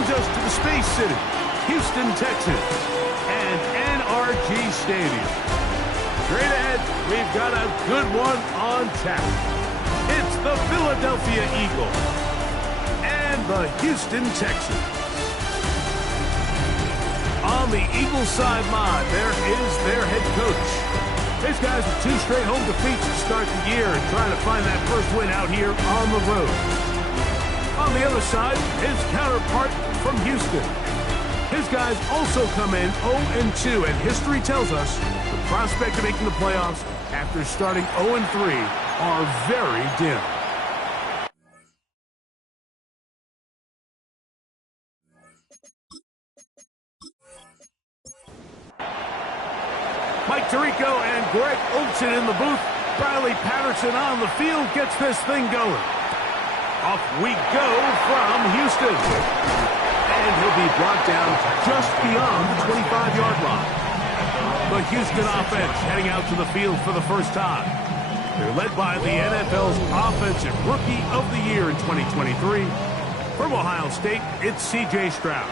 brings us to the Space City, Houston, Texas, and NRG Stadium. Straight ahead, we've got a good one on tap. It's the Philadelphia Eagles and the Houston Texans. On the Eagles sideline, there is their head coach. These guys with 2 straight home defeats to start the year and trying to find that first win out here on the road. On the other side, his counterpart from Houston. His guys also come in 0-2, and history tells us the prospect of making the playoffs after starting 0-3 are very dim. Mike Tirico and Greg Olsen in the booth. Riley Patterson on the field gets this thing going. Off we go from Houston. And he'll be brought down just beyond the 25-yard line. The Houston offense heading out to the field for the first time. They're led by the NFL's Offensive Rookie of the Year in 2023. From Ohio State, it's C.J. Stroud.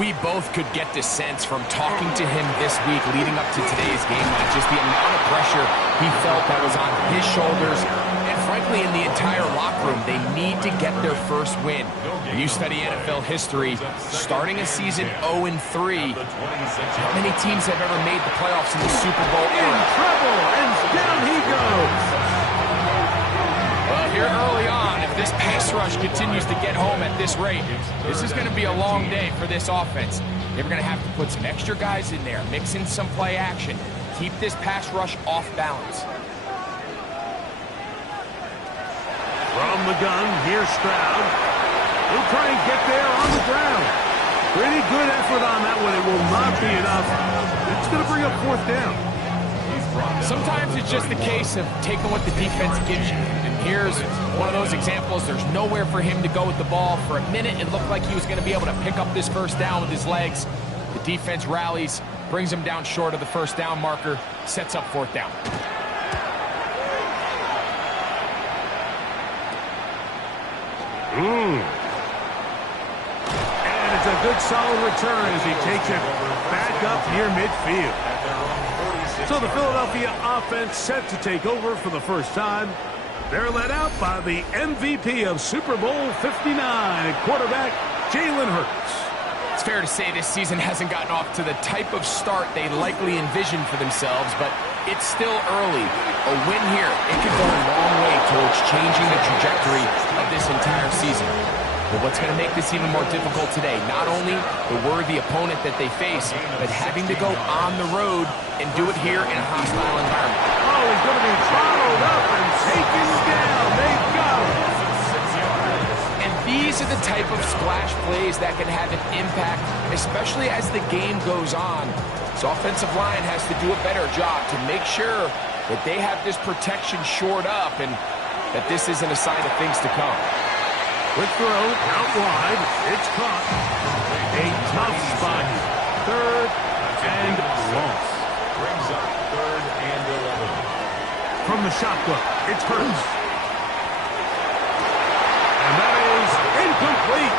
We both could get the sense from talking to him this week leading up to today's game, just the amount of pressure he felt that was on his shoulders. And frankly, in the entire locker room, they need to get their first win. When you study NFL history, starting a season 0-3, how many teams have ever made the playoffs in the Super Bowl era? In trouble, and down he goes. Well, here early on, if this pass rush continues to get home at this rate, this is going to be a long day for this offense. They're going to have to put some extra guys in there, mix in some play action, keep this pass rush off balance. From the gun, here's Stroud. He'll try and get there on the ground. Pretty good effort on that one. It will not be enough. It's going to bring up 4th down. Sometimes it's just a case of taking what the defense gives you. And here's one of those examples. There's nowhere for him to go with the ball. For a minute, it looked like he was going to be able to pick up this first down with his legs. The defense rallies, brings him down short of the first down marker, sets up 4th down. And it's a good solid return as he takes it back up near midfield. So the Philadelphia offense set to take over for the first time. They're led out by the MVP of Super Bowl 59, quarterback Jalen Hurts. It's fair to say this season hasn't gotten off to the type of start they likely envisioned for themselves, but it's still early. A win here, it could go a long way towards changing the trajectory of this entire season. But what's going to make this even more difficult today, not only the worthy opponent that they face, but having to go on the road and do it here in a hostile environment. Oh, he's going to be followed up and taken down. They got him. And these are the type of splash plays that can have an impact, especially as the game goes on. So offensive line has to do a better job to make sure that they have this protection shored up and that this isn't a sign of things to come. Quick throw, out wide, it's caught. A tough spot. 3rd and long. Brings up 3rd and 11. From the shotgun, it's Hurts. And that is incomplete.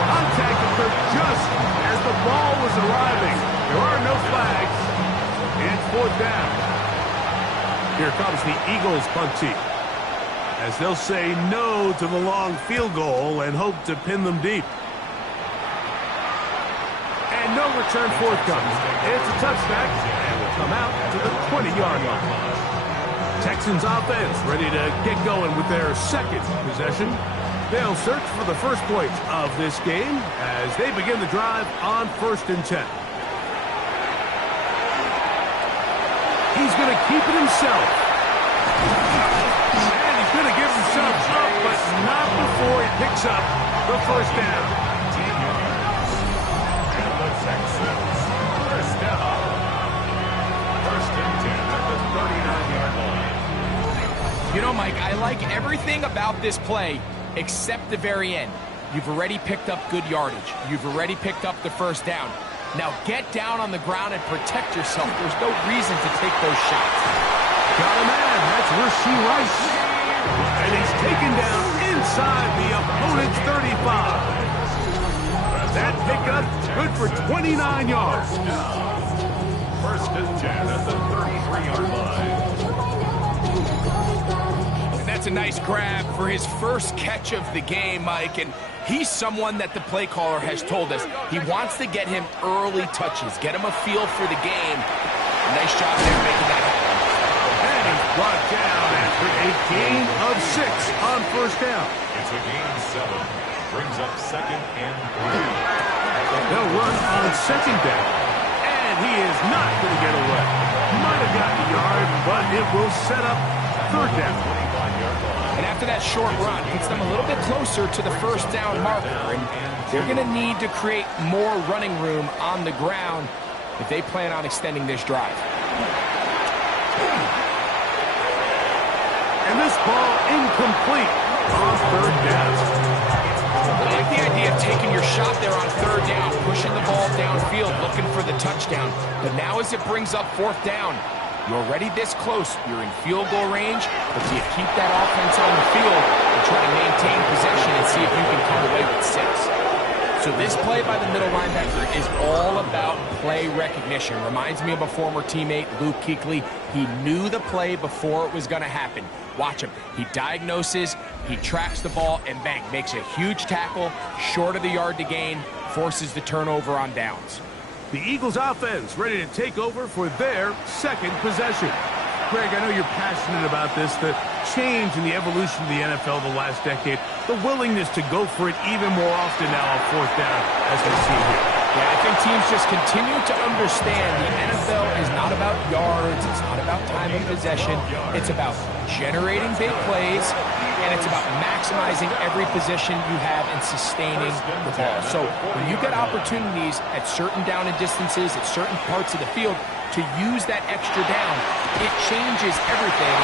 Contact occurred just as the ball was arriving. There are no flags. It's 4th down. Here comes the Eagles punt team, as they'll say no to the long field goal and hope to pin them deep. And no return forthcoming. It's a touchback and will come out to the 20-yard line. Texans offense ready to get going with their 2nd possession. They'll search for the first point of this game as they begin the drive on 1st and 10. He's going to keep it himself. And he's going to give himself up, but not before he picks up the first down. And the Texans, first down. 1st and 10 at the 39-yard line. You know, Mike, I like everything about this play except the very end. You've already picked up good yardage. You've already picked up the first down. Now get down on the ground and protect yourself. There's no reason to take those shots. Got a man. That's Rasheed Rice. And he's taken down inside the opponent's 35. That pickup, good for 29 yards. First and 10 at the 33-yard line. And that's a nice grab for his first catch of the game, Mike. And he's someone that the play caller has told us he wants to get him early touches, get him a feel for the game. Nice job there making that happen. And he's brought down after a gain of 6 on first down. It's a gain of 7. Brings up second and 3. They'll run on second down. And he is not going to get away. Might have gotten a yard, but it will set up third down. And after that short run, puts them a little bit closer to the first down marker. And they're going to need to create more running room on the ground if they plan on extending this drive. And this ball incomplete on third down. I like the idea of taking your shot there on third down, pushing the ball downfield, looking for the touchdown. But now as it brings up fourth down, you're already this close. You're in field goal range, but do you keep that offense on the field and try to maintain possession and see if you can come away with 6? So this play by the middle linebacker is all about play recognition. Reminds me of a former teammate, Luke Kuechly. He knew the play before it was going to happen. Watch him. He diagnoses, he tracks the ball, and bang, makes a huge tackle, short of the yard to gain, forces the turnover on downs. The Eagles offense ready to take over for their second possession. Greg, I know you're passionate about this, the change in the evolution of the NFL the last decade, the willingness to go for it even more often now on fourth down, as we see here. Yeah, I think teams just continue to understand the NFL is not about yards, it's not about time of possession, it's about generating big plays, and it's about maximizing every position you have and sustaining the ball. So when you get opportunities at certain down and distances, at certain parts of the field, to use that extra down, it changes everything.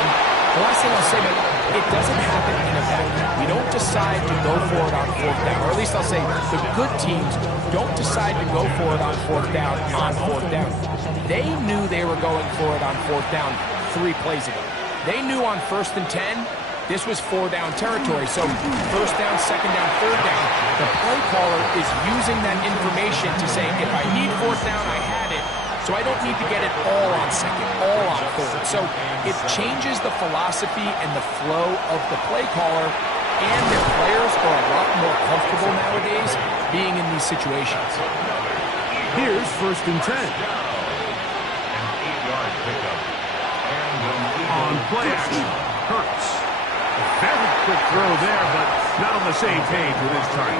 The last thing I'll say, but it doesn't happen in a vacuum. We don't decide to go for it on fourth down, or at least I'll say the good teams don't decide to go for it on fourth down They knew they were going for it on fourth down 3 plays ago. They knew on first and 10, this was 4-down territory. So first down, second down, third down, the play caller is using that information to say, if I need fourth down, I had it. So I don't need to get it all on second, all on third. So it changes the philosophy and the flow of the play caller, and their players are a lot more comfortable nowadays being in these situations. Here's first and 10. An 8-yard pickup. On play action, Hurts. A very quick throw there, but not on the same page with his target.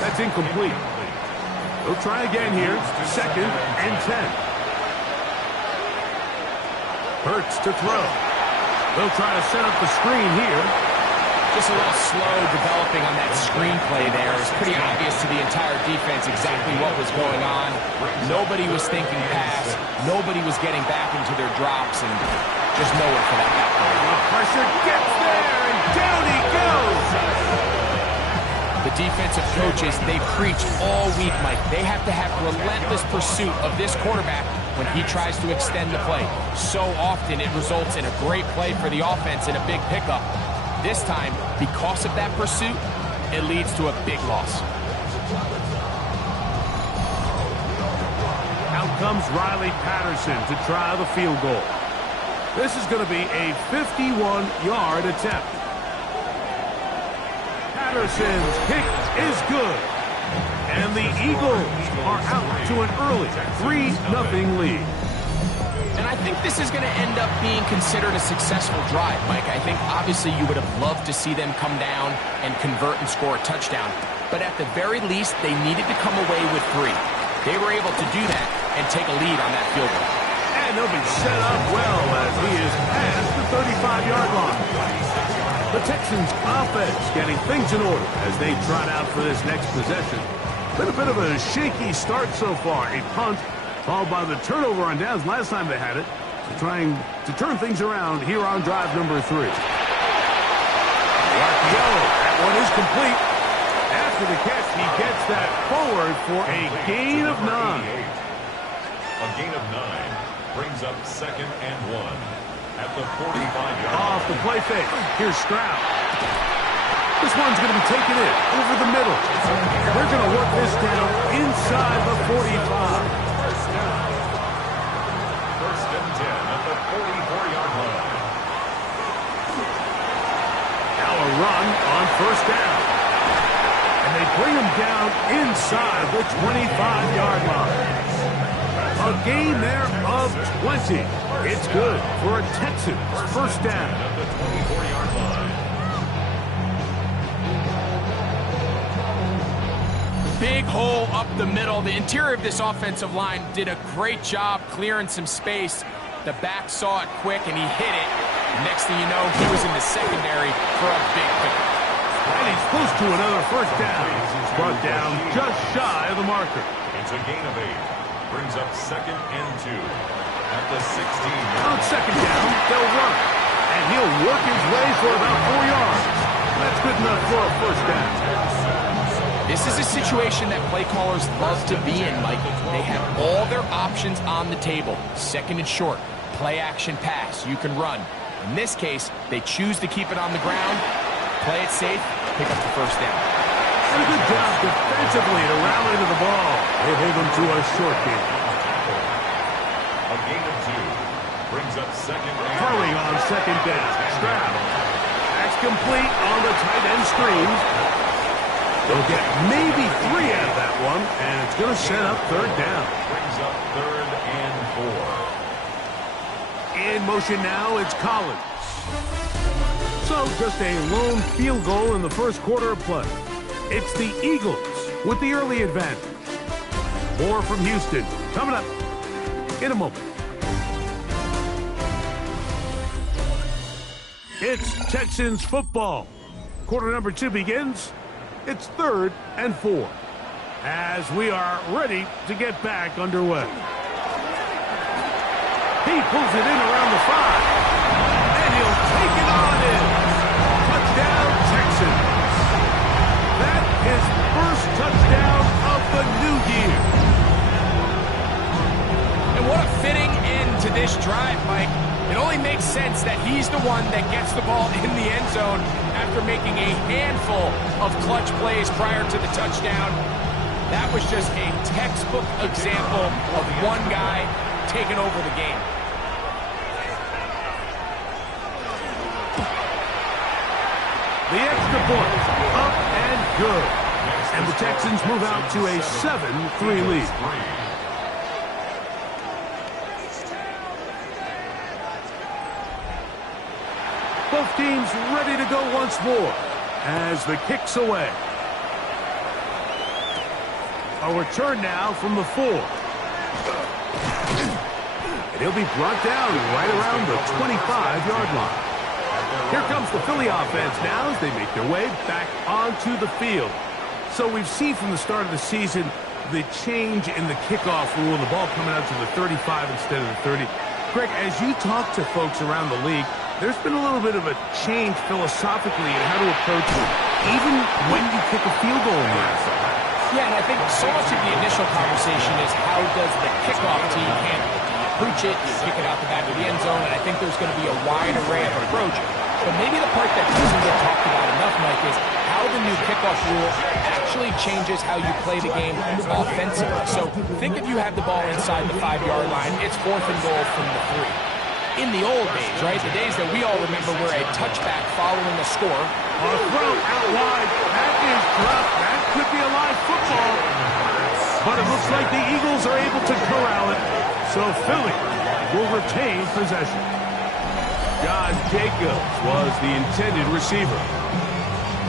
That's incomplete. They'll try again here, second and 10. Hurts to throw. They'll try to set up the screen here. Just a little slow developing on that screenplay there. It's pretty obvious to the entire defense exactly what was going on. Nobody was thinking pass. Nobody was getting back into their drops, and just nowhere for that back. The pressure gets there, and down he goes. The defensive coaches, they preached all week, Mike. They have to have relentless pursuit of this quarterback when he tries to extend the play. So often it results in a great play for the offense and a big pickup. This time, because of that pursuit, it leads to a big loss. Out comes Riley Patterson to try the field goal. This is going to be a 51-yard attempt. Patterson's kick is good. And the Eagles are out to an early 3-0 lead. And I think this is going to end up being considered a successful drive, Mike. I think obviously you would have loved to see them come down and convert and score a touchdown. But at the very least, they needed to come away with 3. They were able to do that and take a lead on that field goal. And they'll be set up well as he is past the 35-yard line. The Texans offense getting things in order as they trot out for this next possession. Been a bit of a shaky start so far. A punt followed by the turnover on downs last time they had it. So trying to turn things around here on drive number 3. RPO. That one is complete. After the catch, he gets that forward for a gain of 9. A gain of 9 brings up second and 1 at the 45-yard line. Off the play fake. Here's Stroud. This one's going to be taken in over the middle. They're going to work this down inside the 45. First down. First and 10 at the 44-yard line. Now a run on first down. And they bring him down inside the 25-yard line. A gain there of 20. It's good for a Texans first down. At the 24-yard line. Big hole up the middle. The interior of this offensive line did a great job clearing some space. The back saw it quick, and he hit it. Next thing you know, he was in the secondary for a big pickup. And he's close to another first down. He's brought down just shy of the marker. It's a gain of 8. Brings up second and 2. At the 16. On second down, they'll run. And he'll work his way for about 4 yards. That's good enough for a first down. This is a situation that play callers love to be in, Mike. They have all their options on the table. Second and short, play action pass, you can run. In this case, they choose to keep it on the ground, play it safe, pick up the first down. And a good job defensively to rally to the ball. They hold him to a short game. A gain of 2. Brings up second and Throwing on second down. Stroud. That's complete on the tight end screen. They'll get maybe 3 out of that one, and it's going to set up third down. brings up third and 4. In motion now, it's Collins. So just a lone field goal in the first quarter of play. It's the Eagles with the early advantage. More from Houston coming up in a moment. It's Texans football. Quarter number 2 begins. It's third and 4 as we are ready to get back underway. He pulls it in around the 5, and he'll take it on in. Touchdown, Texans. That is first touchdown of the new year. And what a fitting end to this drive, Mike. It only makes sense that he's the one that gets the ball in the end zone after making a handful of clutch plays prior to the touchdown. That was just a textbook example of one guy taking over the game. The extra point, up and good. And the Texans move out to a 7-3 lead. Both teams ready to go once more as the kick's away. A return now from the 4. And he'll be brought down right around the 25-yard line. Here comes the Philly offense now as they make their way back onto the field. So we've seen from the start of the season the change in the kickoff rule, the ball coming out to the 35 instead of the 30. Greg, as you talk to folks around the league, there's been a little bit of a change philosophically in how to approach it, even when you kick a field goal in the NFL. Yeah, and I think so much of the initial conversation is how does the kickoff team handle it? Do you approach it? Do you kick it out the back of the end zone? And I think there's going to be a wide array of approach. But maybe the part that doesn't get talked about enough, Mike, is how the new kickoff rule actually changes how you play the game offensively. So think if you have the ball inside the 5-yard line, it's 4th and goal from the 3. In the old days, right, the days that we all remember were a touchback following a score. A throw out wide. That is dropped. That could be a live football. But it looks like the Eagles are able to corral it. So Philly will retain possession. Josh Jacobs was the intended receiver.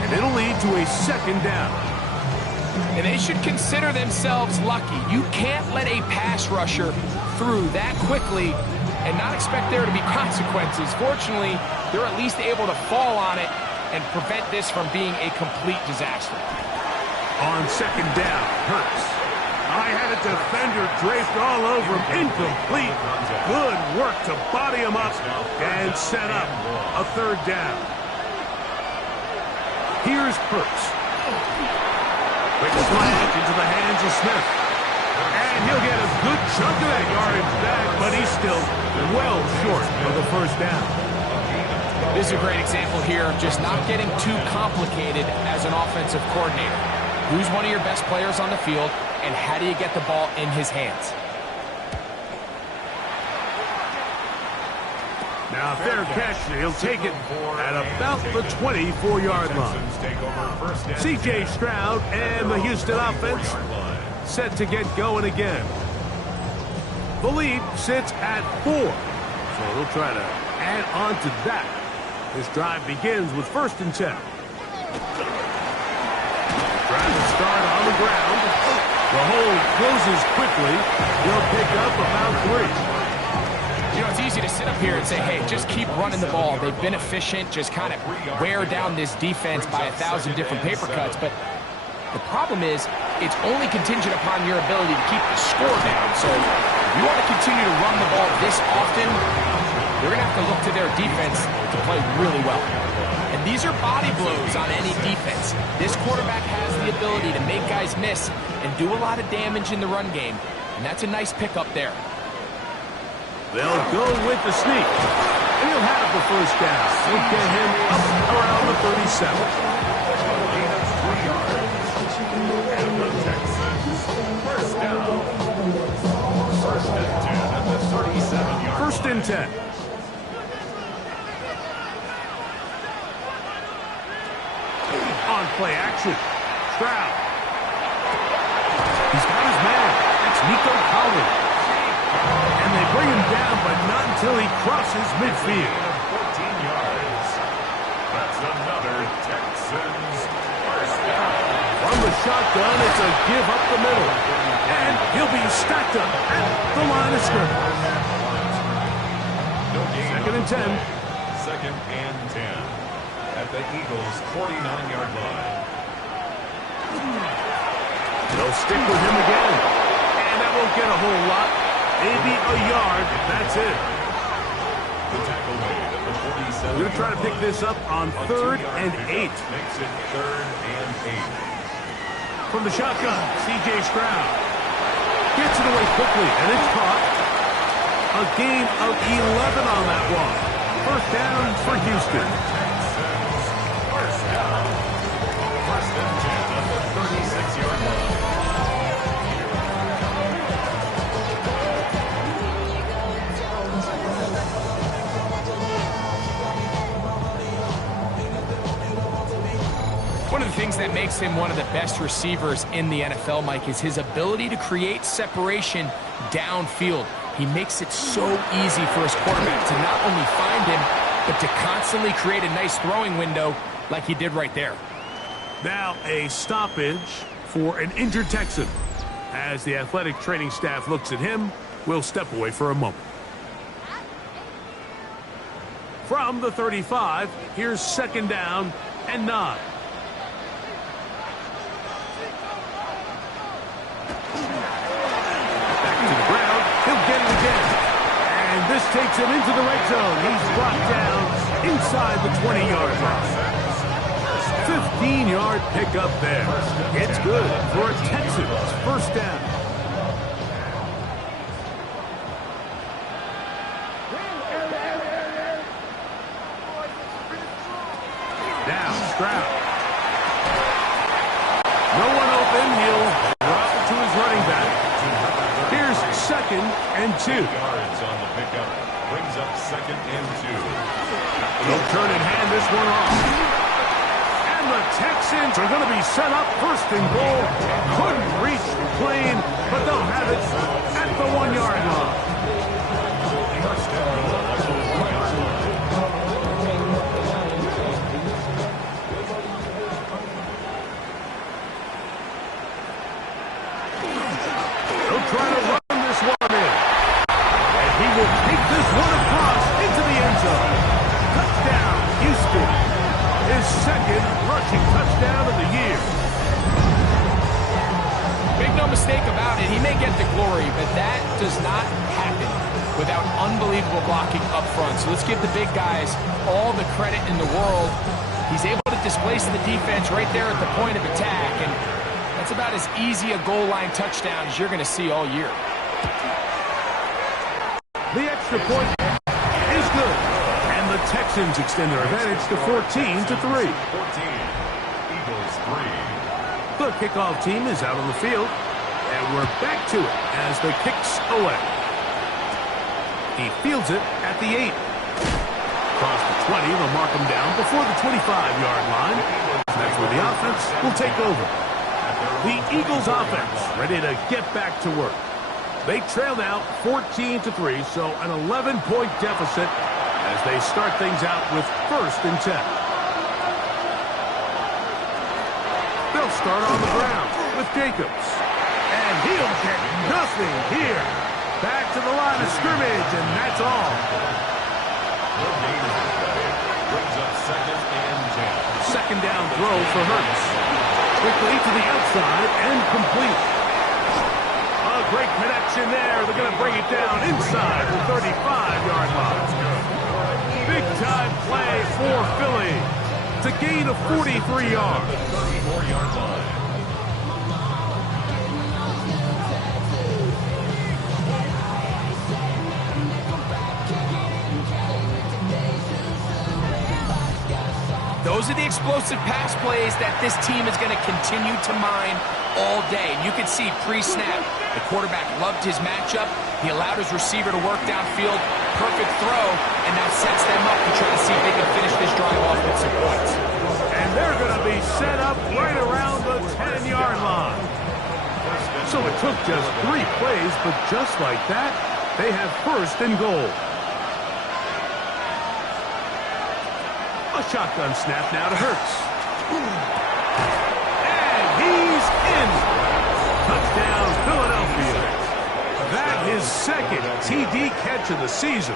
And it'll lead to a 2nd down. And they should consider themselves lucky. You can't let a pass rusher through that quickly and not expect there to be consequences. Fortunately, they're at least able to fall on it and prevent this from being a complete disaster. On 2nd down, Hurts. I had a defender draped all over him. Incomplete. Good work to body him up and set up a 3rd down. Here's Hurts. Quick slant into the hands of Smith. And he'll get a good chunk of that yardage back, but he's still well short of the 1st down. This is a great example here of just not getting too complicated as an offensive coordinator. Who's one of your best players on the field, and how do you get the ball in his hands? Now, fair catch. He'll take it at about the 24-yard line. C.J. Stroud and the Houston offense set to get going again. The lead sits at 4. So he'll try to add on to that. This drive begins with 1st and 10. Trying to start on the ground. The hold closes quickly. He'll pick up about 3. You know, it's easy to sit up here and say, hey, just keep running the ball. They've been efficient, just kind of wear down this defense by 1,000 different paper cuts. But the problem is, it's only contingent upon your ability to keep the score down. So if you want to continue to run the ball this often, you're going to have to look to their defense to play really well. And these are body blows on any defense. This quarterback has the ability to make guys miss and do a lot of damage in the run game. And that's a nice pickup there. They'll go with the sneak. And he'll have the 1st down. He'll get him up around the 37. And the Texans, 1st down. 1st and 10 at the 37-yard line. 1st and 10. On play action. Stroud. He's got his man. It's Nico Collins. And they bring him down, but not until he crosses midfield. 14 yards. That's another Texans 1st down. From the shotgun, it's a give up the middle. And he'll be stacked up at the line of scrimmage. No gain. 2nd and 10. 2nd and 10 at the Eagles' 49-yard line. They'll stick with him again. And that won't get a whole lot. Maybe a yard. That's it. The tackle made at the 47. We're going to try to pick this up on 3rd and 8. Makes it 3rd and 8. From the shotgun, C.J. Stroud gets it away quickly, and it's caught. A gain of 11 on that one. 1st down for Houston. Texans, 1st down. 1st and 10 at the 36-yard line. One of the things that makes him one of the best receivers in the NFL, Mike, is his ability to create separation downfield. He makes it so easy for his quarterback to not only find him, but to constantly create a nice throwing window like he did right there. Now a stoppage for an injured Texan. As the athletic training staff looks at him, we'll step away for a moment. From the 35, here's 2nd down and 9. This takes him into the red zone. He's brought down inside the 20-yard line. 15-yard pickup there. It's good for a Texans 1st down. Now Stroud. No one open. He'll drop it to his running back. Here's 2nd and 2. Yards on the pickup. Brings up 2nd and 2. They'll turn and hand this one off. And the Texans are going to be set up 1st and goal. Couldn't reach the plane, but they'll have it at the 1-yard line. 1st and goal at the 1-yard line. They'll try to run this one in. And he will take this one across into the end zone. Touchdown, Houston. His 2nd rushing touchdown of the year. Make no mistake about it, he may get the glory, but that does not happen without unbelievable blocking up front. So let's give the big guys all the credit in the world. He's able to displace the defense right there at the point of attack, and that's about as easy a goal line touchdown as you're going to see all year. The extra point is good. And the Texans extend their advantage to 14-3. 14. Eagles 3. The kickoff team is out on the field, and we're back to it as the kick's away. He fields it at the 8. Across the 20, they'll mark him down before the 25-yard line. That's where the offense will take over. The Eagles offense ready to get back to work. They trail now 14-3, so an 11-point deficit as they start things out with 1st and 10. They'll start on the ground with Jacobs. And he'll get nothing here. Back to the line of scrimmage, and that's all. Brings up 2nd and 10. Second down throw for Hurts. Quickly to the outside and complete. A great connection there. They're going to bring it down inside the 35-yard line. Big-time play for Philly. It's a gain of 43 yards. 34-yard line. Those are the explosive pass plays that this team is going to continue to mine all day. And you can see pre-snap, the quarterback loved his matchup. He allowed his receiver to work downfield. Perfect throw, and now sets them up to try to see if they can finish this drive off with some points. And they're going to be set up right around the 10-yard line. So it took just 3 plays, but just like that, they have 1st and goal. A shotgun snap now to Hurts. And he's in. Touchdown, Philadelphia. That is 2nd TD catch of the season.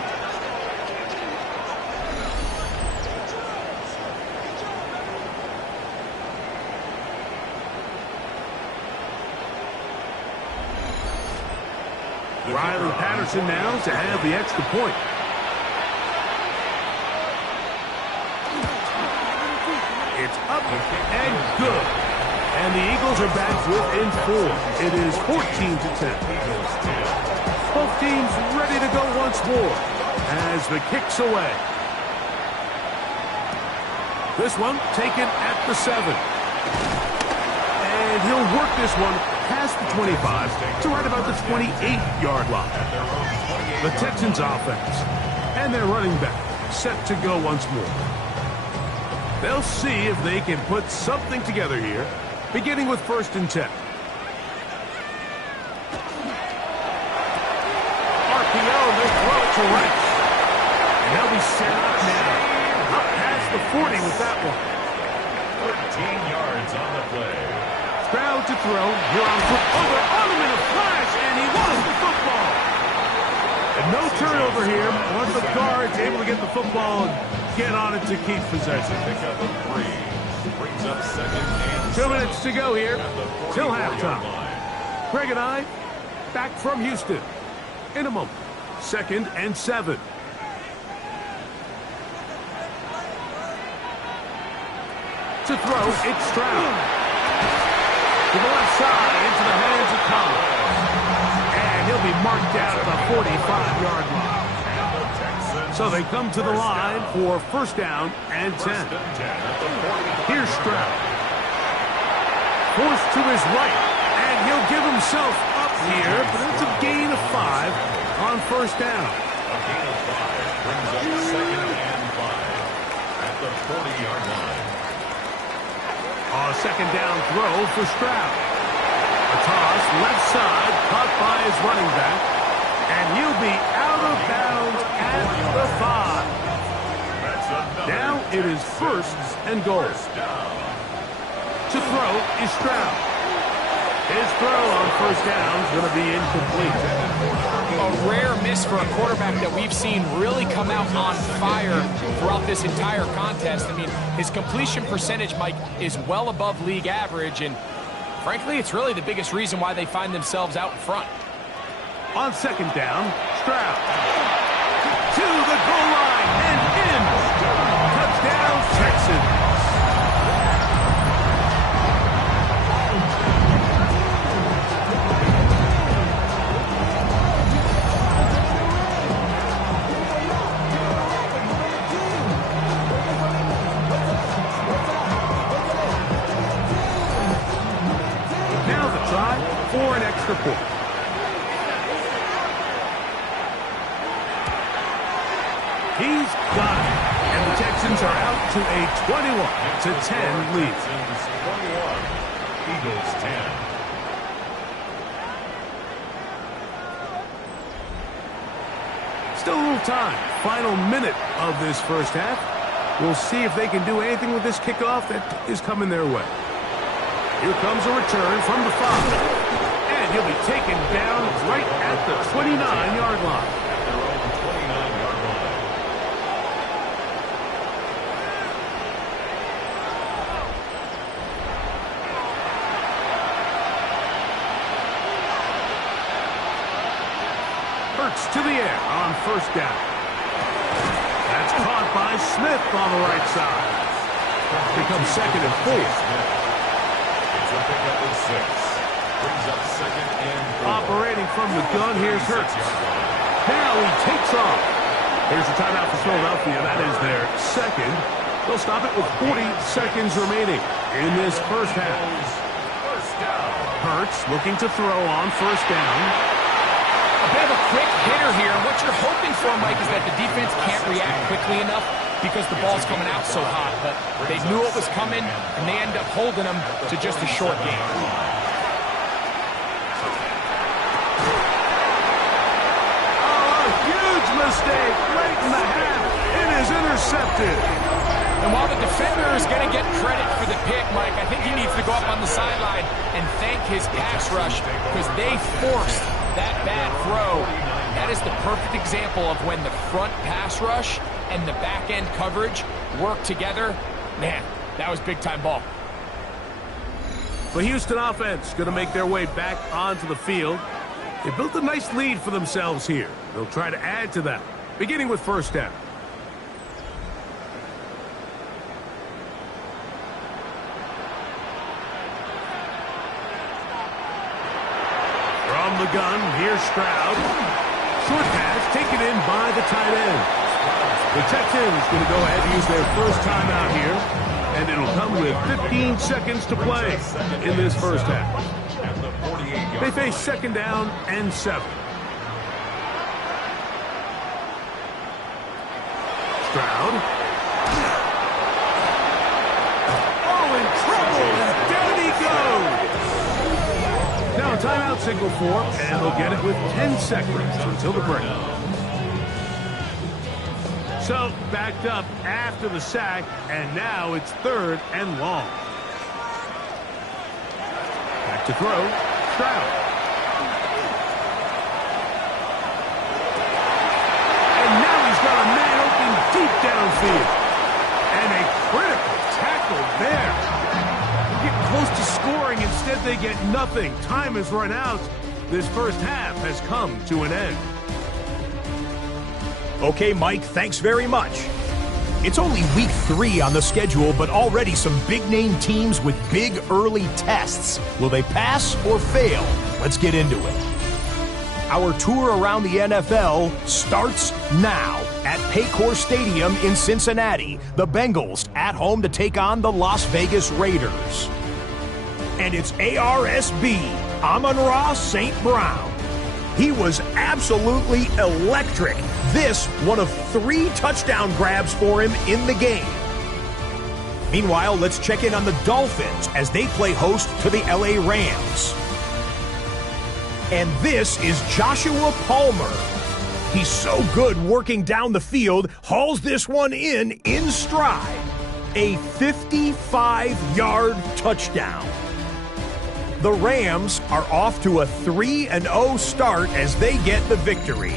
Riley Patterson now to have the extra point. It's up and good. And the Eagles are back within 4. It is 14-10. Both teams ready to go once more as the kick's away. This one taken at the 7. And he'll work this one past the 25 to right about the 28-yard line. The Texans offense and their running back set to go once more. They'll see if they can put something together here, beginning with 1st and 10. RPO, they throw it to Rice. And they'll be set up now. Up past the 40 with that one. 13 yards on the play. Stroud to throw. Here on foot. Over on him in a flash, and he lost the football. And no turnover here. Once the guard's able to get the football and get on it to keep possession. Pick up a 3. Brings up 2nd and 2 minutes to go here till 44-yard halftime. line. Greg and I back from Houston in a moment. 2nd and 7. To throw, it's Stroud. To the left side, into the hands of Collins. And he'll be marked down at the 45-yard line. So they come to the line for 1st down and 10. Here's Stroud. Forced to his right, and he'll give himself up here, but it's a gain of 5 on 1st down. A gain of 5 brings up 2nd and 5 at the 40-yard line. A 2nd down throw for Stroud. A toss left side, caught by his running back, and he'll be out of bounds at the 5. Now it is 1st and goal. To throw is Stroud. His throw on 1st down is going to be incomplete. A rare miss for a quarterback that we've seen really come out on fire throughout this entire contest. I mean, his completion percentage, Mike, is well above league average, and frankly, it's really the biggest reason why they find themselves out in front. On 2nd down, Stroud. To the goal line and in. Touchdown, Texans. for an extra point. He's got it. And the Texans are out to a 21-10 lead. 21, Eagles 10. Still a little time. Final minute of this first half. We'll see if they can do anything with this kickoff that is coming their way. Here comes a return from the 5. And he'll be taken down right at the 29-yard line. At their own 29-yard line. Hurts to the air on first down. That's caught by Smith on the right side. Becomes 2nd and 4. It's a pickup of 6. Brings up 2nd and 4. Operating from the gun, here's Hurts. Now he takes off. Here's the timeout for Philadelphia. That is their 2nd. They'll stop it with 40 seconds remaining in this first half. First down. Hurts looking to throw on first down. A bit of a quick hitter here. What you're hoping for, Mike, is that the defense can't react quickly enough because the ball's coming out so hot. But they knew it was coming, and they end up holding them to just a short game. Oh, a huge mistake late in the half. It is intercepted. And while the defender is going to get credit for the pick, Mike, I think he needs to go up on the sideline and thank his pass rush because they forced that bad throw. That is the perfect example of when the front pass rush and the back end coverage work together. Man, that was big time ball. The Houston offense going to make their way back onto the field. They built a nice lead for themselves here. They'll try to add to that, beginning with first down. From the gun, here's Stroud. Short pass taken in by the tight end. The Texans going to go ahead and use their first timeout here, and it'll come with 15 seconds to play in this first half. They face 2nd down and 7. Stroud. Oh, in trouble, and down he goes. Now a timeout signal for, and they'll get it with 10 seconds until the break. So, backed up after the sack, and now it's 3rd and long. Back to throw, Stroud. And now he's got a man open deep downfield. And a critical tackle there. Get close to scoring. Instead, they get nothing. Time has run out. This first half has come to an end. Okay, Mike, thanks very much. It's only week 3 on the schedule, but already some big-name teams with big early tests. Will they pass or fail? Let's get into it. Our tour around the NFL starts now at Paycor Stadium in Cincinnati. The Bengals at home to take on the Las Vegas Raiders. And it's ARSB, Amon-Ra St. Brown. He was absolutely electric. This one of 3 touchdown grabs for him in the game. Meanwhile, let's check in on the Dolphins as they play host to the LA Rams. And this is Joshua Palmer. He's so good working down the field, hauls this one in stride. A 55-yard touchdown. The Rams are off to a 3-0 start as they get the victory.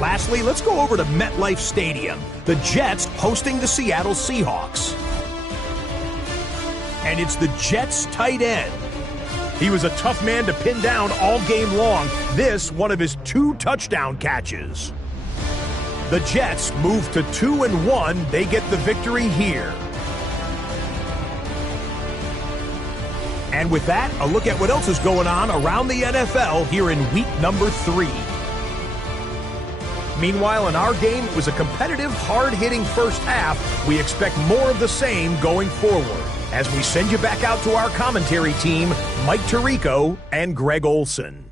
Lastly, let's go over to MetLife Stadium. The Jets hosting the Seattle Seahawks. And it's the Jets tight end. He was a tough man to pin down all game long. This, one of his 2 touchdown catches. The Jets move to 2-1. They get the victory here. And with that, a look at what else is going on around the NFL here in week number 3. Meanwhile, in our game, it was a competitive, hard-hitting first half. We expect more of the same going forward. as we send you back out to our commentary team, Mike Tirico and Greg Olson.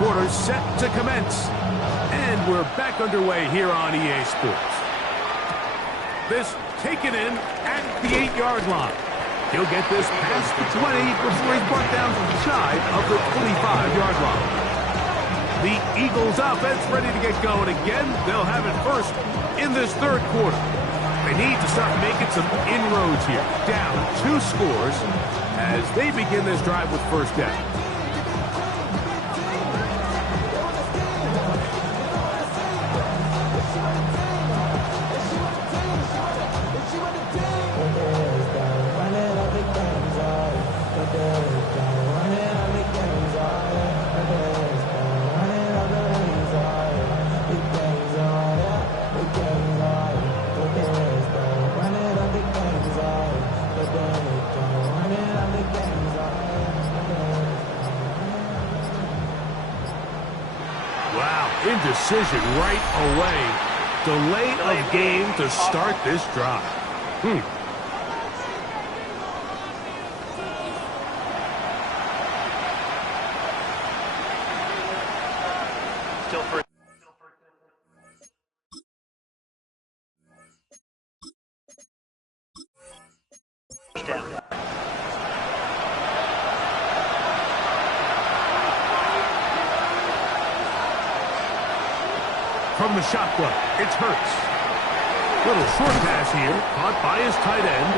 Quarter set to commence. And we're back underway here on EA Sports. This taken in at the 8-yard line. He'll get this past the 20 before he's brought down shy of the 25-yard line. The Eagles offense ready to get going again. They'll have it first in this third quarter. They need to start making some inroads here. Down 2 scores as they begin this drive with first down. Indecision right away. Delay of game to start this drive. Still for down. From the shotgun, it's Hurts. Little short pass here, caught by his tight end.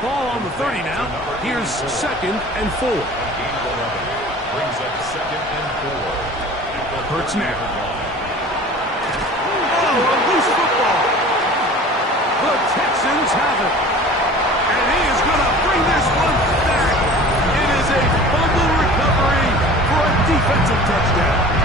Ball on the 30 now. Here's 2nd and 4. Brings up 2nd and 4. Hurts now. Oh, a loose football. The Texans have it. And he is going to bring this one back. It is a fumble recovery for a defensive touchdown.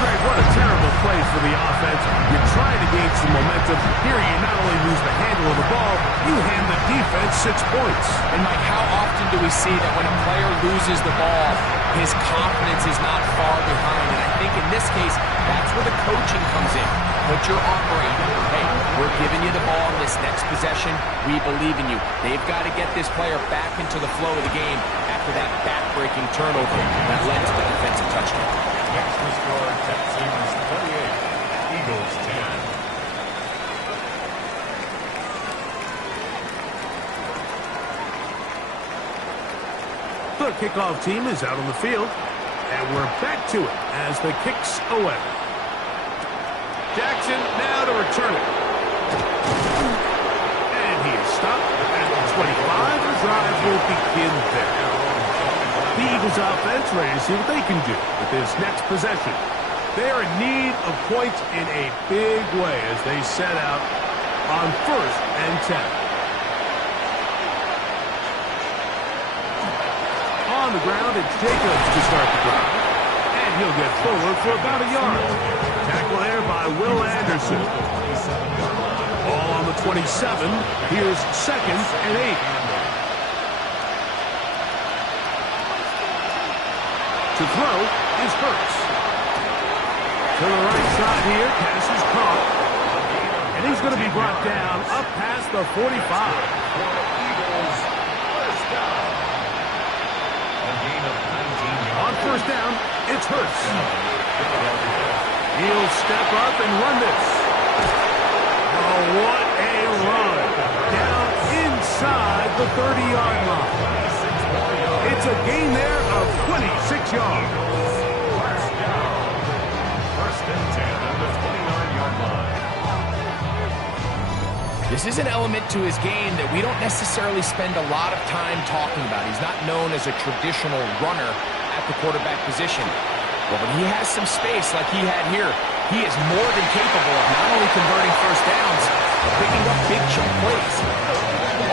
Greg, what a terrible play for the offense. You're trying to gain some momentum. Here you not only lose the handle of the ball, you hand the defense 6 points. And Mike, how often do we see that when a player loses the ball, his confidence is not far behind? And I think in this case, that's where the coaching comes in. Put your arm around him. Hey, we're giving you the ball in this next possession. We believe in you. They've got to get this player back into the flow of the game after that back-breaking turnover that led to the defensive touchdown. Extra score, Texans 38, Eagles 10. The kickoff team is out on the field, and we're back to it as the kick's away. Jackson now to return it. And he is stopped at the 25. The drive will begin there. The Eagles offense ready to see what they can do with this next possession. They are in need of points in a big way as they set out on 1st and 10. On the ground, it's Jacobs to start the drive. And he'll get forward for about a yard. Tackle there by Will Anderson. Ball on the 27. Here's 2nd and 8. To throw is Hurts. To the right side here, pass is caught. And he's going to be brought down up past the 45. On 1st down, it's Hurts. He'll step up and run this. Oh, what a run. Down inside the 30-yard line. It's a gain there of 26 yards. First down. 1st and 10 at the 29-yard line. This is an element to his game that we don't necessarily spend a lot of time talking about. He's not known as a traditional runner at the quarterback position. Well, when he has some space like he had here, he is more than capable of not only converting first downs, but picking up big chunk plays.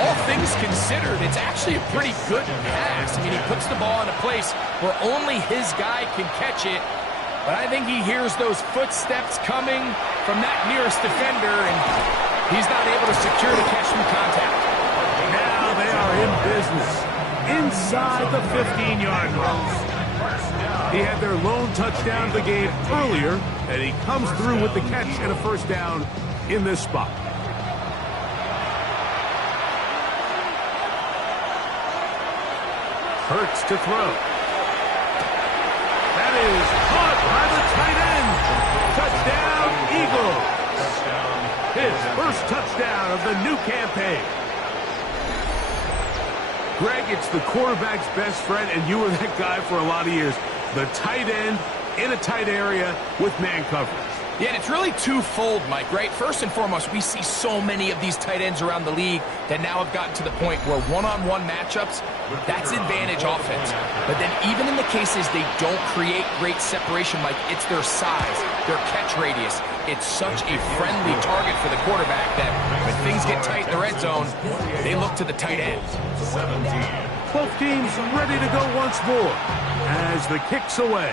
All things considered, it's actually a pretty good pass. I mean, he puts the ball in a place where only his guy can catch it. But I think he hears those footsteps coming from that nearest defender, and he's not able to secure the catch through contact. Now they are in business inside the 15-yard line. He had their lone touchdown of the game earlier, and he comes through with the catch and a first down in this spot. Hurts to throw. That is caught by the tight end. Touchdown, Eagles. His first touchdown of the new campaign. Greg, it's the quarterback's best friend, and you were that guy for a lot of years. The tight end in a tight area with man coverage. Yeah, and it's really twofold, Mike, right? First and foremost, we see so many of these tight ends around the league that now have gotten to the point where one-on-one matchups, that's advantage offense. But then even in the cases they don't create great separation, Mike, it's their size, their catch radius. It's such a friendly target for the quarterback that when things get tight in the red zone, they look to the tight end. 17. Both teams ready to go once more as the kick's away.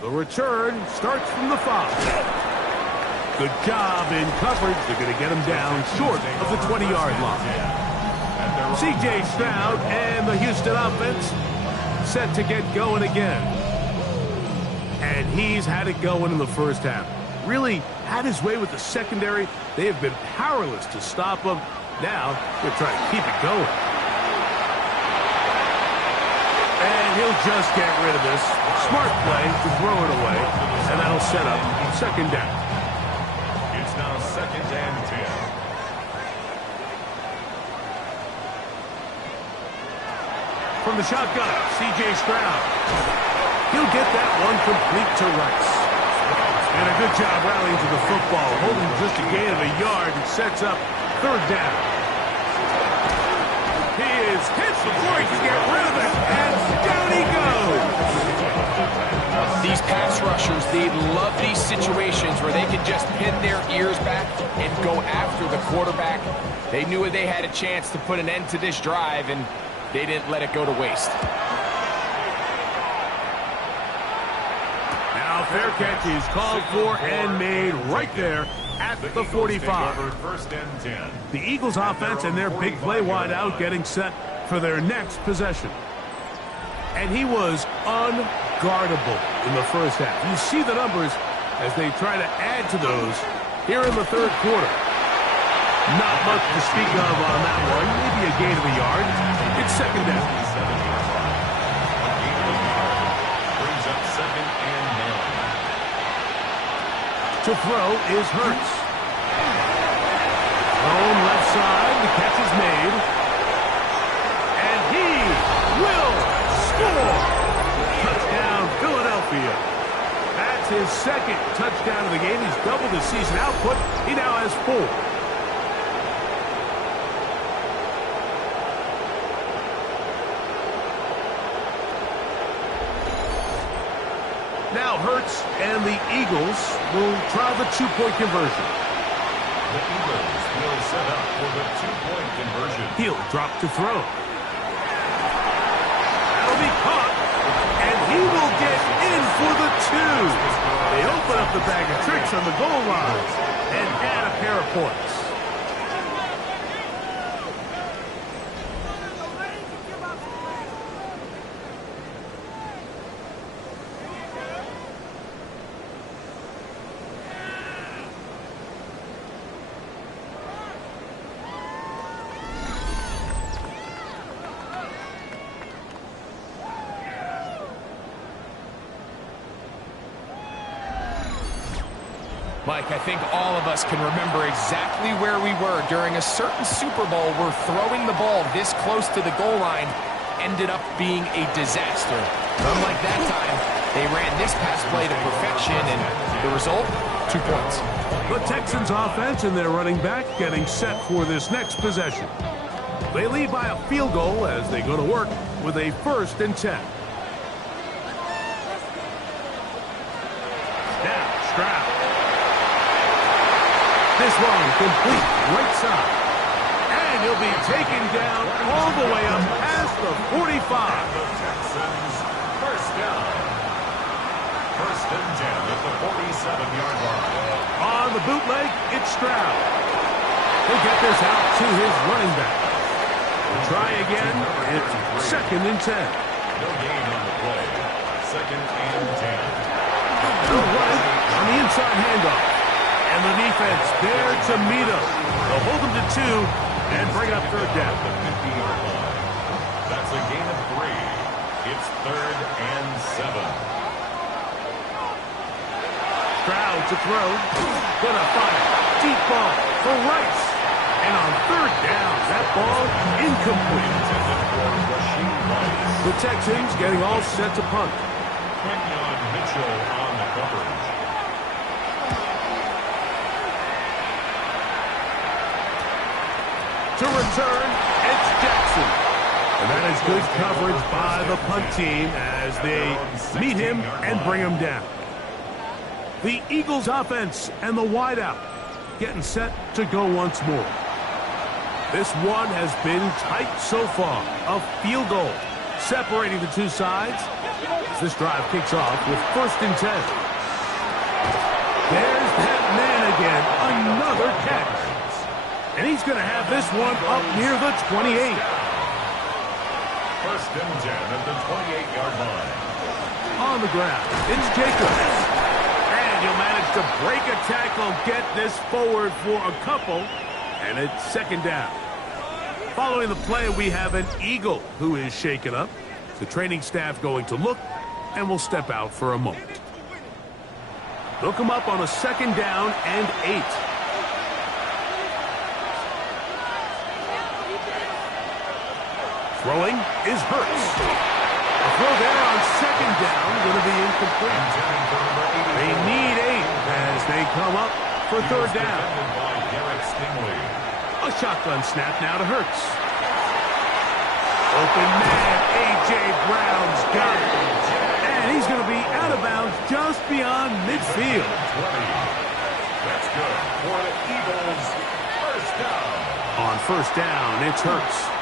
The return starts from the 5. Good job in coverage. They're going to get him down short of the 20-yard line. C.J. Stroud and the Houston offense set to get going again. And he's had it going in the first half. Really had his way with the secondary. They have been powerless to stop him. Now they're trying to keep it going. And he'll just get rid of this. Smart play to throw it away, and that'll set up second down. It's now 2nd and 10. From the shotgun, C.J. Stroud. He'll get that one complete to Rice. And a good job rallying to the football, holding just a gain of a yard and sets up third down. He is hit before he can get rid of it, and down he goes. These pass rushers, they love these situations where they can just pin their ears back and go after the quarterback. They knew they had a chance to put an end to this drive, and they didn't let it go to waste. Now fair catch is called for and made right there at the 45. 1st and 10. The Eagles offense and their big play wideout getting set for their next possession. And he was unguardable in the first half. You see the numbers as they try to add to those here in the third quarter. Not much to speak of on that one. Maybe a gain of a yard. It's second down. Brings up 2nd and 9. To throw is Hurts. Thrown left side. The catch is made. And he will score. Touchdown, Philadelphia. That's his second touchdown of the game. He's doubled his season output. He now has 4. Now Hurts and the Eagles will try the two-point conversion. The Eagles will set up for the 2-point conversion. He'll drop to throw. That'll be caught, and he will get in for the 2. They open up the bag of tricks on the goal line and add a pair of points. Mike, I think all of us can remember exactly where we were during a certain Super Bowl where throwing the ball this close to the goal line ended up being a disaster. Unlike that time, they ran this pass play to perfection, and the result, 2 points. The Texans offense and their running back getting set for this next possession. They lead by a field goal as they go to work with a 1st and 10. This one complete right side. And he'll be taken down all the way up past the 45. The Texans, first down. First and 10 at the 47-yard line. On the bootleg, it's Stroud. He'll get this out to his running back. Try again. It's second and 10. No gain on the play. Second and 10. They'll run it on the inside handoff. And the defense there to meet him. They'll hold him to 2 and bring up third down. The 50-yard line. That's a gain of 3. It's third and 7. Stroud to throw. Gonna fire. Deep ball for Rice. And on third down, that ball incomplete. The Texans getting all set to punt. Quinyon Mitchell on the coverage. To return, it's Jackson. And that is good coverage by the punt team as they meet him and bring him down. The Eagles offense and the wideout getting set to go once more. This one has been tight so far. A field goal separating the two sides. This drive kicks off with first and 10. There's that man again. Another catch. And he's going to have this one up near the 28. First and 10 at the 28-yard line. On the ground, it's Jacobs. And he'll manage to break a tackle, get this forward for a couple, and it's second down. Following the play, we have an Eagle who is shaken up. The training staff going to look, and will step out for a moment. They'll come up on a second down and 8. Throwing is Hurts. A throw there on second down, going to be incomplete. They need 8 as they come up for third down. A shotgun snap now to Hurts. Open man, A.J. Brown's got it. And he's going to be out of bounds just beyond midfield. That's good for the Eagles. First down. On first down, it's Hurts.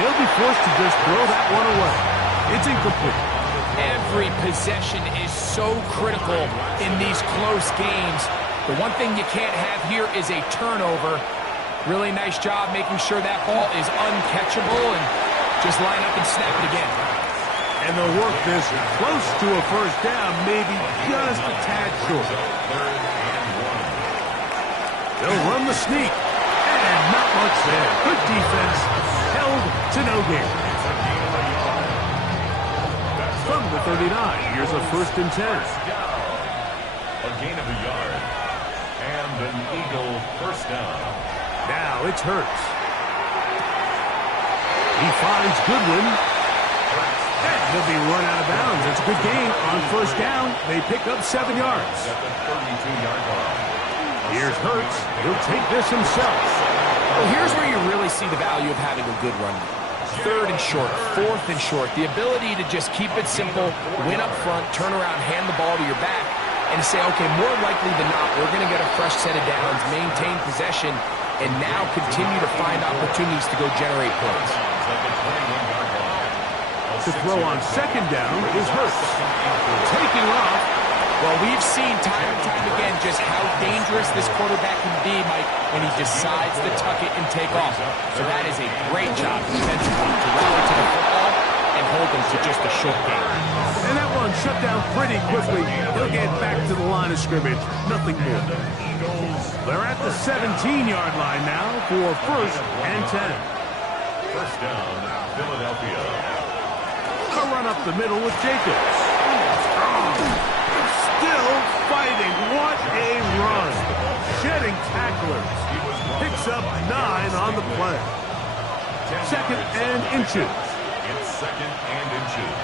He'll be forced to just throw that one away. It's incomplete. Every possession is so critical in these close games. The one thing you can't have here is a turnover. Really nice job making sure that ball is uncatchable and just line up and snap it again. And they'll work this close to a first down, maybe just a tad short. They'll run the sneak. And not much there. Good defense. Held to no gain. From the 39, here's a first and 10. A gain of a yard. And an Eagle first down. Now it's Hurts. He finds Goodwin. And he'll be run out of bounds. It's a good gain on first down. They pick up 7 yards. At the 32-yard line. Here's Hurts. He'll take this himself. Well, here's where you really see the value of having a good run. Third and short, fourth and short. The ability to just keep it simple, win up front, turn around, hand the ball to your back, and say, okay, more likely than not, we're going to get a fresh set of downs, maintain possession, and now continue to find opportunities to go generate points. To throw on second down is Hurts. Taking off. Well, we've seen time and time again just how dangerous this quarterback can be, Mike, when he decides to tuck it and take off. So that is a great job defensively to rally to the football and hold them to just a short game. And that one shut down pretty quickly. He'll get back to the line of scrimmage. Nothing more. They're at the 17-yard line now for first and 10. First down, Philadelphia. A run up the middle with Jacobs. Still fighting. What a run. Shedding tacklers. Picks up 9 on the play. Second and inches. It's second and inches.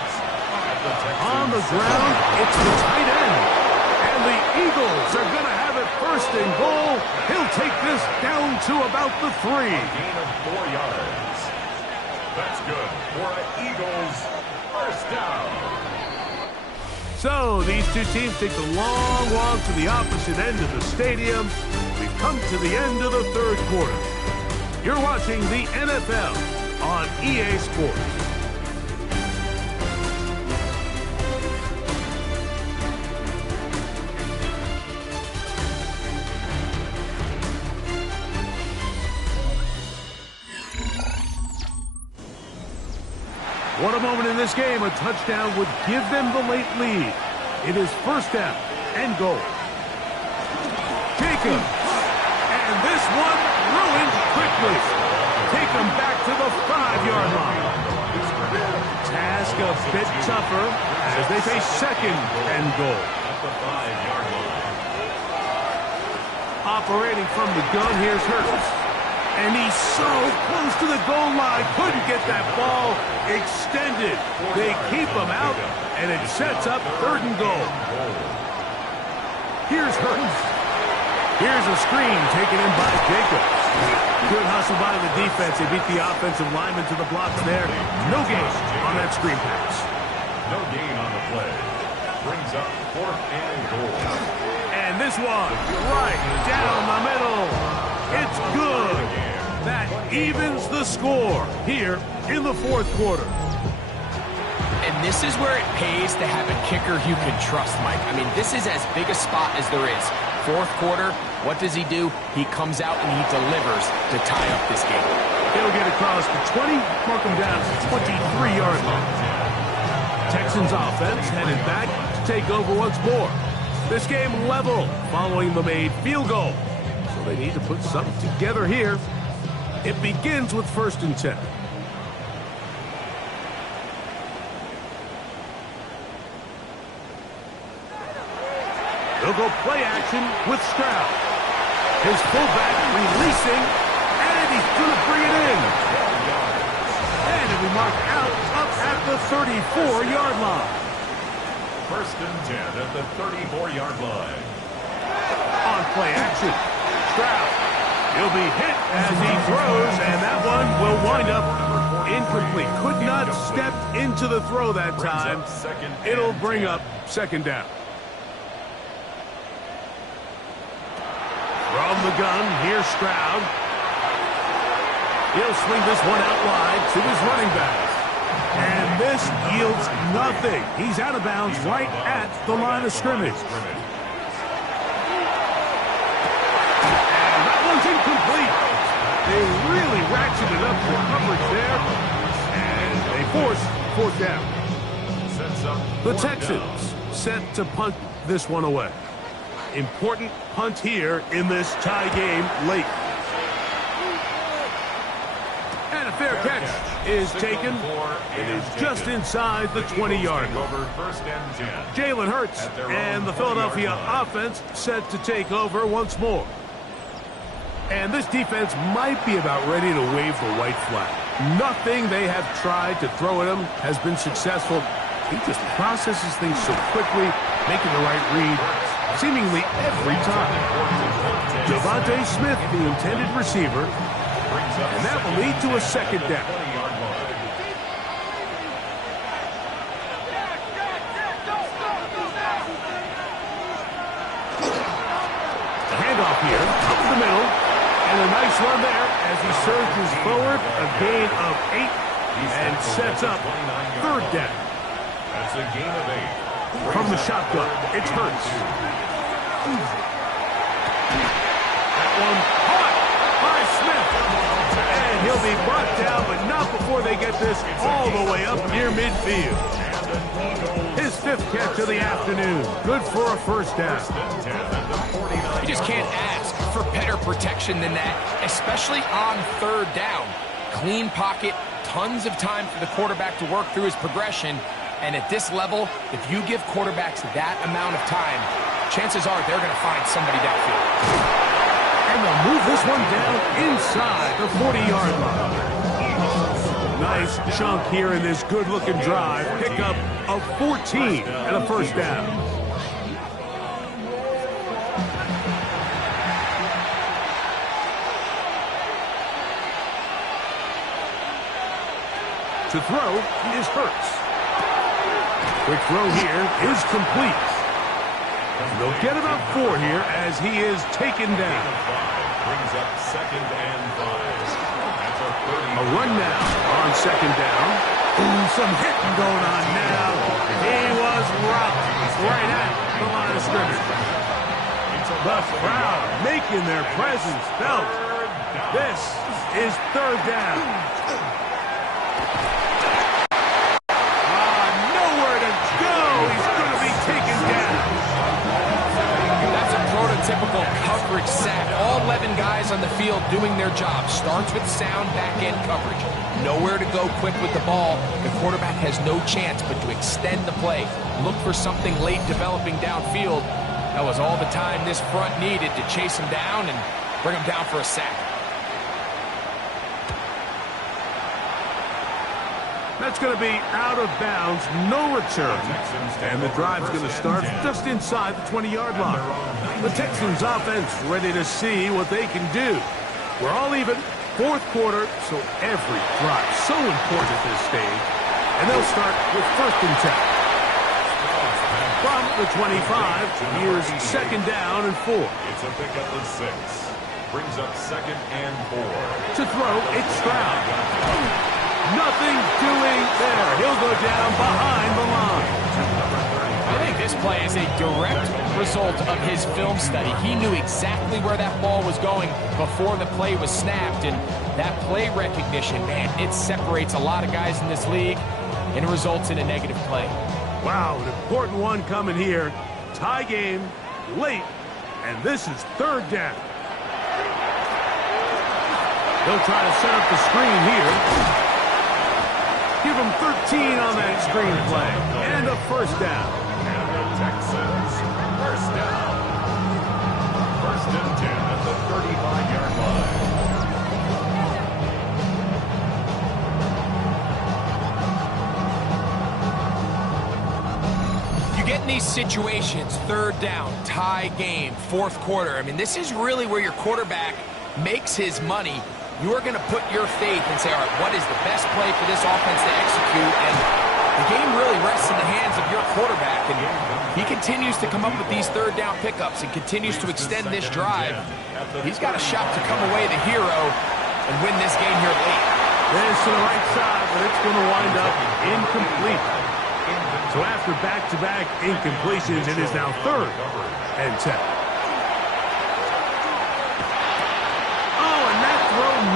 On the ground, it's the tight end. And the Eagles are going to have it first and goal. He'll take this down to about the 3. Gain of 4 yards. That's good for the Eagles. First down. So these two teams take the long walk to the opposite end of the stadium. We've come to the end of the third quarter. You're watching the NFL on EA Sports. What a moment in this game. A touchdown would give them the late lead. It is first down and goal. Jacob. And this one ruined quickly. Take them back to the 5-yard line. Task a bit tougher as they face second and goal. At the 5-yard line. Operating from the gun, here's Hurts. And he's so close to the goal line. Couldn't get that ball extended. They keep him out, and it sets up third and goal. Here's Hurts. Here's a screen taken in by Jacobs. Good hustle by the defense. They beat the offensive lineman to the blocks there. No gain on that screen pass. No gain on the play. Brings up fourth and goal. And this one right down the middle. It's good. That evens the score here in the fourth quarter. And this is where it pays to have a kicker you can trust, Mike. I mean, this is as big a spot as there is. Fourth quarter, what does he do? He comes out and he delivers to tie up this game. He'll get across the 20, mark him down to the 23-yard line. Texans offense headed back to take over once more. This game level following the made field goal. So they need to put something together here. It begins with 1st and 10. They'll go play action with Stroud. His fullback releasing, and he's going to bring it in. And it'll be marked out up at the 34-yard line. 1st and 10 at the 34-yard line. On play action, Stroud. He'll be hit as he throws, and that one will wind up incomplete. Could not step into the throw that time. It'll bring up second down. From the gun, here's Stroud. He'll swing this one out wide to his running back. And this yields nothing. He's out of bounds right at the line of scrimmage. Incomplete. They really ratcheted up the coverage there, and they force fourth down. The Texans set to punt this one away. Important punt here in this tie game late. And a fair catch is taken. It is just inside the 20-yard line. Jalen Hurts and the Philadelphia offense set to take over once more. And this defense might be about ready to wave the white flag. Nothing they have tried to throw at him has been successful. He just processes things so quickly, making the right read seemingly every time. Devontae Smith, the intended receiver, and that will lead to a second down. The handoff here, up the middle. And a nice run there as he surges forward, a gain of 8, and sets up third down. That's a gain of 8. From the shotgun, it's Hurts. That one caught by Smith. And he'll be brought down, but not before they get this all the way up near midfield. His 5th catch of the afternoon. Good for a first down. You just can't ask for better protection than that, especially on third down. Clean pocket, tons of time for the quarterback to work through his progression. And at this level, if you give quarterbacks that amount of time, chances are they're going to find somebody downfield. And they'll move this one down inside the 40-yard line. Nice chunk here in this good-looking drive. Pick up of 14 and a first down. To throw is Hurts. Quick throw here is complete. They'll get about 4 here as he is taken down. Brings up 2nd and 5. That's A run now on 2nd down. Ooh, some hitting going on now. He was rocked right at the line of scrimmage. The crowd making their presence felt. This is 3rd down. Nowhere to go. He's going to be taken down. That's a prototypical coverage sack. All 11 guys on the field doing their job. Starts with sound back-end coverage. Nowhere to go quick with the ball. The quarterback has no chance but to extend the play. Look for something late developing downfield. That was all the time this front needed to chase him down and bring him down for a sack. That's going to be out of bounds, no return. And the drive's going to start just inside the 20-yard line. The Texans offense ready to see what they can do. We're all even, 4th quarter, so every drive so important at this stage. And they'll start with 1st and 10. From the 25, here's 2nd down and 4. It's a pickup of 6. Brings up 2nd and 4. To throw, it's Stroud. Nothing doing there. He'll go down behind the line. I think this play is a direct result of his film study. He knew exactly where that ball was going before the play was snapped, and that play recognition, man, it separates a lot of guys in this league, and it results in a negative play. Wow, an important one coming here. Tie game, late, and this is 3rd down. They'll try to set up the screen here. Give him 13 on that screen play. And a 1st down. And the Texans, 1st down. 1st and 10 at the 35-yard line. You get in these situations, 3rd down, tie game, 4th quarter. I mean, this is really where your quarterback makes his money. You are going to put your faith and say, all right, what is the best play for this offense to execute? And the game really rests in the hands of your quarterback. And he continues to come up with these 3rd down pickups and continues to extend this drive. He's got a shot to come away the hero and win this game here late. This to the right side, but it's going to wind up incomplete. So after back-to-back incompletions, it is now 3rd and 10.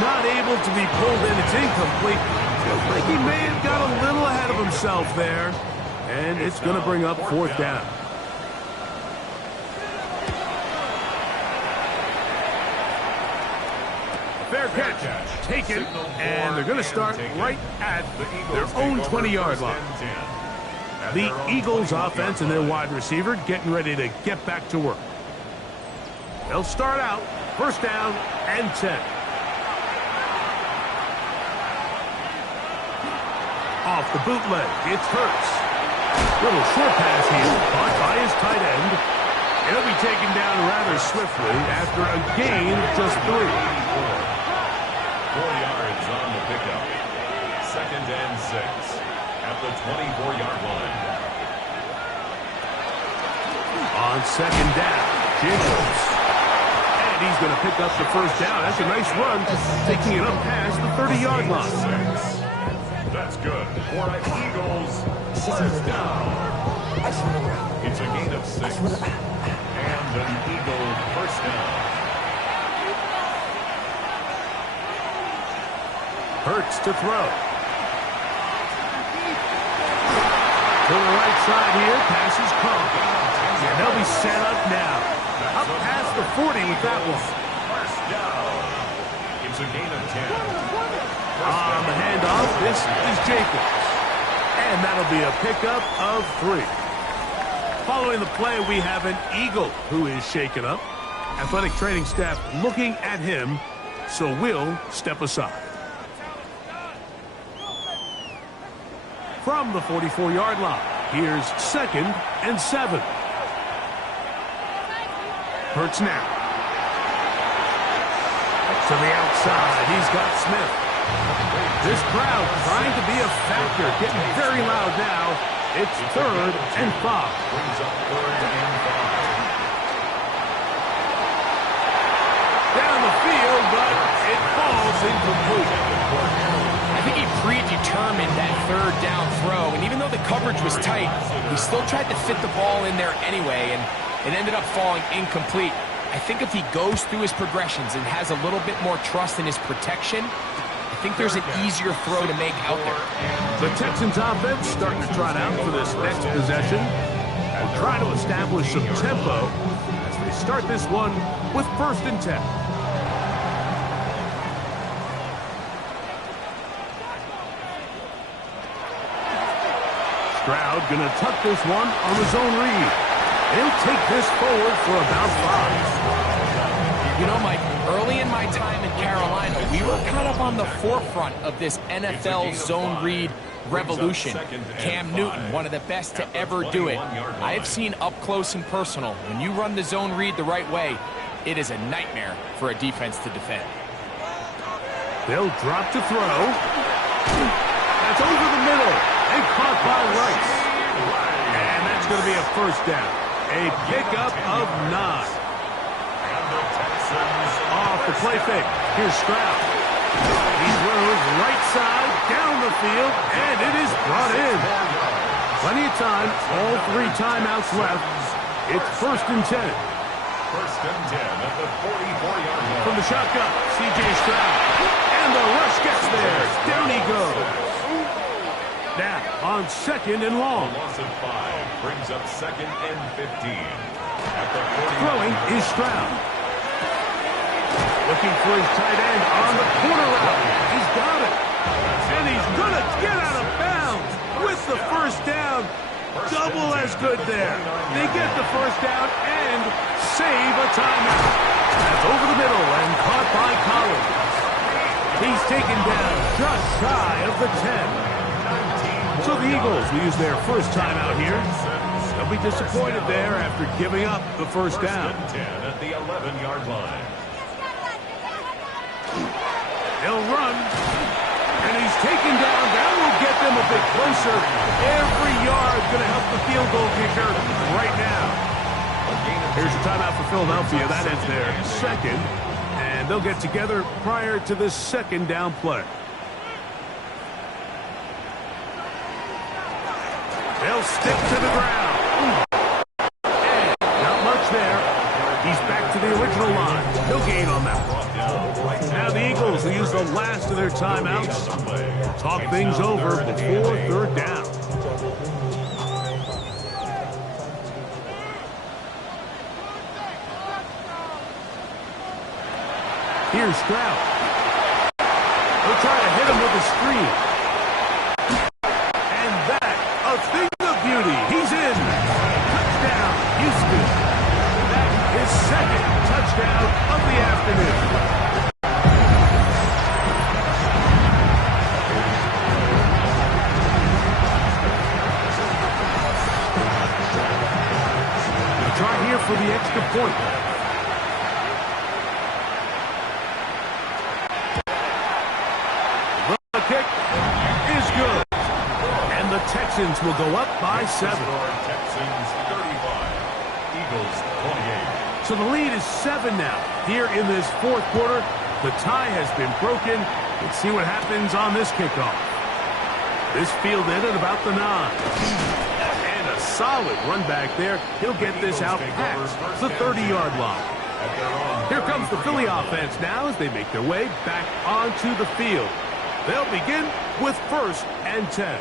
Not able to be pulled in. It's incomplete. Feels like he may have got a little ahead of himself there. And it's going to bring up 4th down. Fair catch. Taken. And they're going to start right at their own 20-yard line. The Eagles offense and their wide receiver getting ready to get back to work. They'll start out 1st down and 10. Off the bootleg, it's Hurts. Little short pass here, caught by his tight end. He'll be taken down rather swiftly after a gain of just 3. 4 yards on the pickup. 2nd and 6 at the 24-yard line. On 2nd down, Jacobs. And he's going to pick up the 1st down. That's a nice run, taking it up past the 30-yard line. That's good for the Eagles. 1st down. It's a gain of 6. And an Eagle 1st down. Hurts to throw. To the right side here, passes caught. And they'll be set up now. Up past the 40 with that one. 1st down. It's a gain of 10. On the handoff, this is Jacobs. And that'll be a pickup of 3. Following the play, we have an Eagle who is shaken up. Athletic training staff looking at him, so we'll step aside. From the 44-yard line, here's 2nd and 7. Hurts now. To the outside, he's got Smith. This crowd trying to be a factor, getting very loud now It's 3rd and 5. Brings up 3rd and 5. Down the field, but it falls incomplete. I think he predetermined that 3rd down throw, and even though the coverage was tight, he still tried to fit the ball in there anyway, and it ended up falling incomplete. I think if he goes through his progressions and has a little bit more trust in his protection, I think there's an easier throw to make out there. The Texans offense starting to trot out for this next possession and try to establish some tempo as they start this one with 1st and 10. Stroud going to tuck this one on the zone read. He'll take this forward for about 5. You know, Mike, early in my time in Carolina, we were kind of on the forefront of this NFL zone read revolution. Cam Newton, one of the best to ever do it. I have seen up close and personal, when you run the zone read the right way, it is a nightmare for a defense to defend. They'll drop to throw. That's over the middle and caught by Rice. And that's going to be a 1st down. A pickup of 9. Off the play fake. Here's Stroud. He throws right side down the field, and it is brought in. Plenty of time. All 3 timeouts left. It's 1st and 10. 1st and 10 at the 44-yard line. From the shotgun, C.J. Stroud. And the rush gets there. Down he goes. Now, on 2nd and long. A loss of 5 brings up 2nd and 15. At the 40. Throwing is Stroud. Looking for his tight end on the corner route. He's got it. And he's going to get out of bounds with the 1st down. Double as good there. They get the 1st down and save a timeout. That's over the middle and caught by Collins. He's taken down just shy of the 10. So the Eagles will use their 1st timeout here. They'll be disappointed there after giving up the 1st down. 10 at the 11-yard line. He'll run, and he's taken down. That will get them a bit closer. Every yard going to help the field goal kicker right now. Here's a timeout for Philadelphia. That ends their 2nd, and they'll get together prior to this 2nd down play. They'll stick to the ground. And not much there. He's back to the original line. No gain on that one. Now the Eagles will use the last of their timeouts. Talk things over before 3rd down. Here's Stroud. They'll try to hit him with a screen. And that, a thing of beauty. He's in. Touchdown, Houston. That is 2nd touchdown of the afternoon. Try here for the extra point. The kick is good. And the Texans will go up by 7. Texans 35, Eagles 28. So the lead is 7 now. Here in this 4th quarter, the tie has been broken. Let's see what happens on this kickoff. This fielded at about the 9. Solid run back there. He'll get this out past the 30-yard line. Here comes the Philly offense now as they make their way back onto the field. They'll begin with 1st and 10.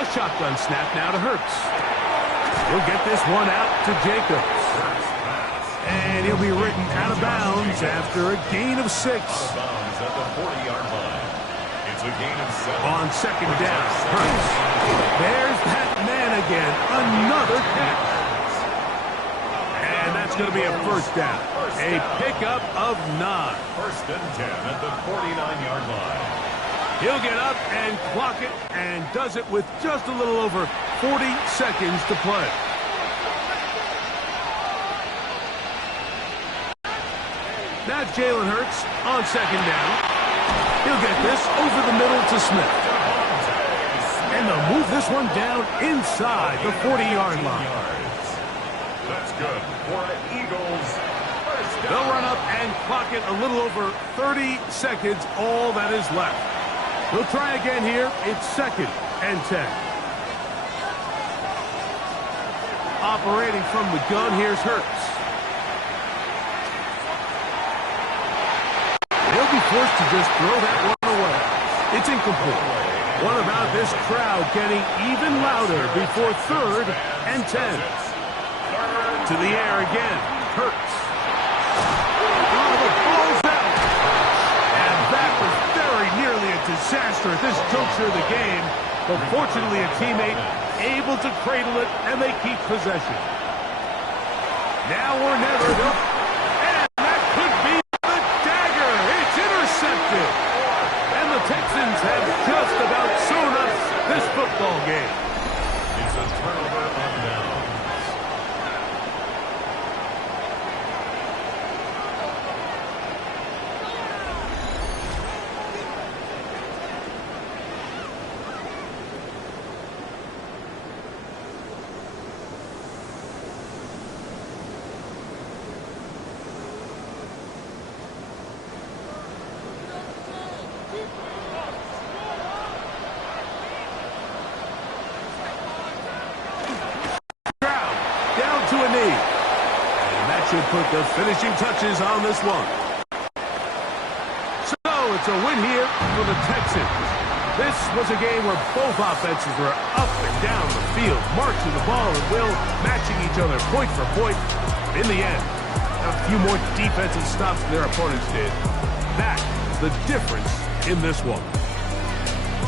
A shotgun snap now to Hurts. He'll get this one out to Jacobs. And he'll be written out of bounds after a gain of 6. Out of bounds at the 40-yard line. It's a gain of 7. On 2nd down, Hurts. There's that man again. Another catch. And that's going to be a 1st down. A pickup of 9. 1st and 10 at the 49-yard line. He'll get up and clock it and does it with just a little over 40 seconds to play. Now Jalen Hurts on second down. He'll get this over the middle to Smith. And they'll move this one down inside the 40-yard line. That's good for an Eagles first down. They'll run up and clock it a little over 30 seconds, all that is left. We'll try again here. It's 2nd and 10. Operating from the gun, here's Hurts. He'll be forced to just throw that one away. It's incomplete. What about this crowd getting even louder before 3rd and 10? To the air again. Hurts. Oh, the ball's out. And that was very nearly a disaster at this juncture of the game. But fortunately, a teammate able to cradle it, and they keep possession. Now or never. And that could be the dagger. It's intercepted. And the Texans have just about sewn up this football game. It's a turnover on downs. To a knee. And that should put the finishing touches on this one. So it's a win here for the Texans. This was a game where both offenses were up and down the field, marching the ball at will, matching each other point for point. In the end, a few more defensive stops than their opponents did. That's the difference in this one.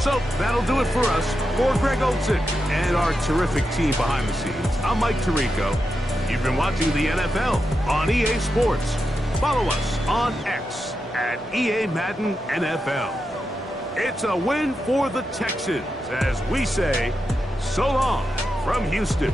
So that'll do it for us. For Greg Olsen and our terrific team behind the scenes, I'm Mike Tirico. You've been watching the NFL on EA Sports. Follow us on X at EA Madden NFL. It's a win for the Texans as we say so long from Houston.